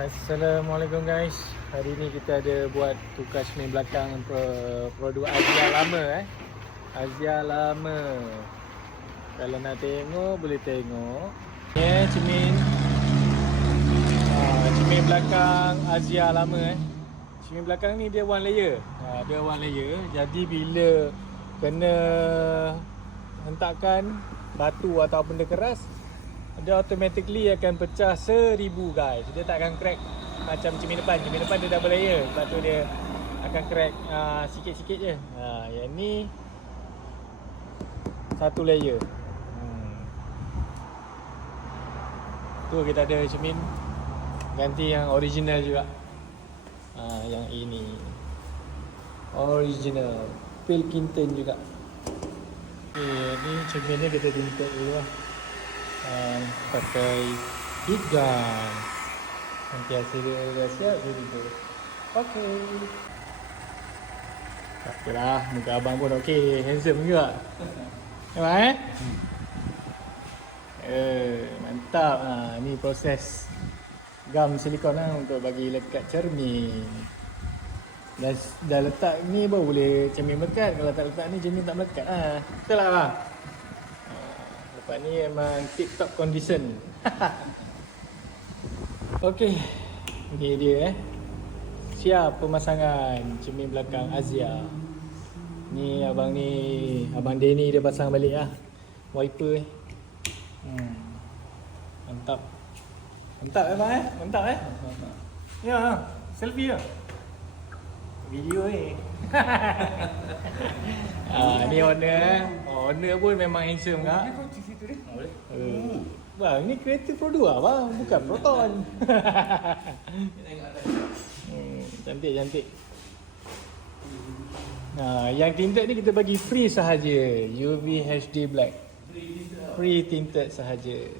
Assalamualaikum guys. Hari ni kita ada buat tukar cermin belakang produk Azia lama Azia lama. Kalau nak tengok boleh tengok. Ni cermin cermin belakang Azia lama Cermin belakang ni dia one layer. Dia one layer. Jadi bila kena hentakan batu atau benda keras, dia automatically akan pecah 1000 guys. Dia tak akan crack macam cermin depan. Cermin depan dia double layer, sebab tu dia akan crack sikit-sikit je. Yang ni satu layer. Tu kita ada cermin ganti yang original juga. Yang ini original Pilkington juga. Ni cerminnya kita tinted dulu lah. Pakai heat gun. Nanti hasil dia dah siap je tu. Okey lah, muka abang pun okey, handsome juga. Nampak mantap. Ni proses gam silikon untuk bagi lekat cermin. Dah letak ni baru boleh cermin melekat. Kalau tak letak ni cermin tak melekat betul lah bang? Lepas ni memang tip top condition. Okey, ni dia siap pemasangan cermin belakang Azia. Ni abang Denny dia pasang balik wiper Mantap. Mantap bang Mantap Ya, selfie lah. Video ni. Ni owner pun memang handsome kak. Bang, ni kreatif produk bang, bukan Proton. Cantik. Yang tinted ni kita bagi free sahaja. UV HD black. Free tinted sahaja.